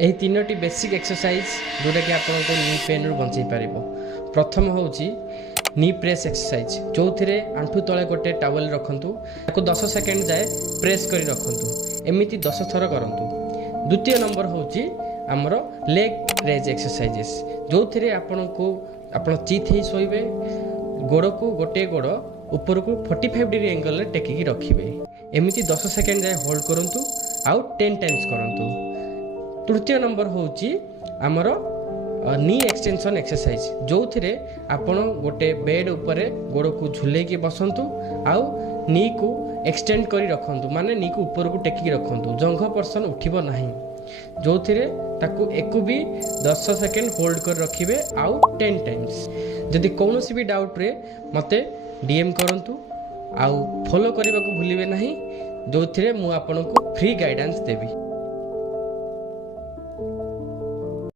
ଏହି ତିନୋଟି basic exercise जोटाकि आपको नी पेन रु बचाई पार। प्रथम हूँ नी प्रेस एक्सरसाइज जो थे आंठू तले गोटे टावेल रखु 10 सेकेंड जाए प्रेस कर रखु एमती 10 थर करूँ। द्वितीय नंबर हूँ आमर लेग रेज एक्सरसाइजेस जो थे आपण को आप चित ही शोबे गोड़ को गोटे गोड़ ऊपर को 45 डिग्री एंगल टेकिकी रखिए एमती 10 सेकेंड जाए होल्ड करूँ आउ 10 टाइम्स करूँ। तृतीय नंबर हूँ आमर नी एक्सटेंशन एक्सरसाइज जो थे आपण गोटे बेड उपरे गोड़ को झुलेकी बसंतु आउ नी को एक्सटेंड करी रखंतु माने नी को ऊपर को टेकी रखंतु जंघ पर्सन उठिबो नाही जो थे ताकू एक भी 10 सेकेंड होल्ड कर रखिए आउ 10 टाइम्स। जदि कौन भी डाउट रे मते डीएम करंतु आउ फॉलो करने को भूलिए नहीं जो थे मु आपन को फ्री गाइडेंस देवी।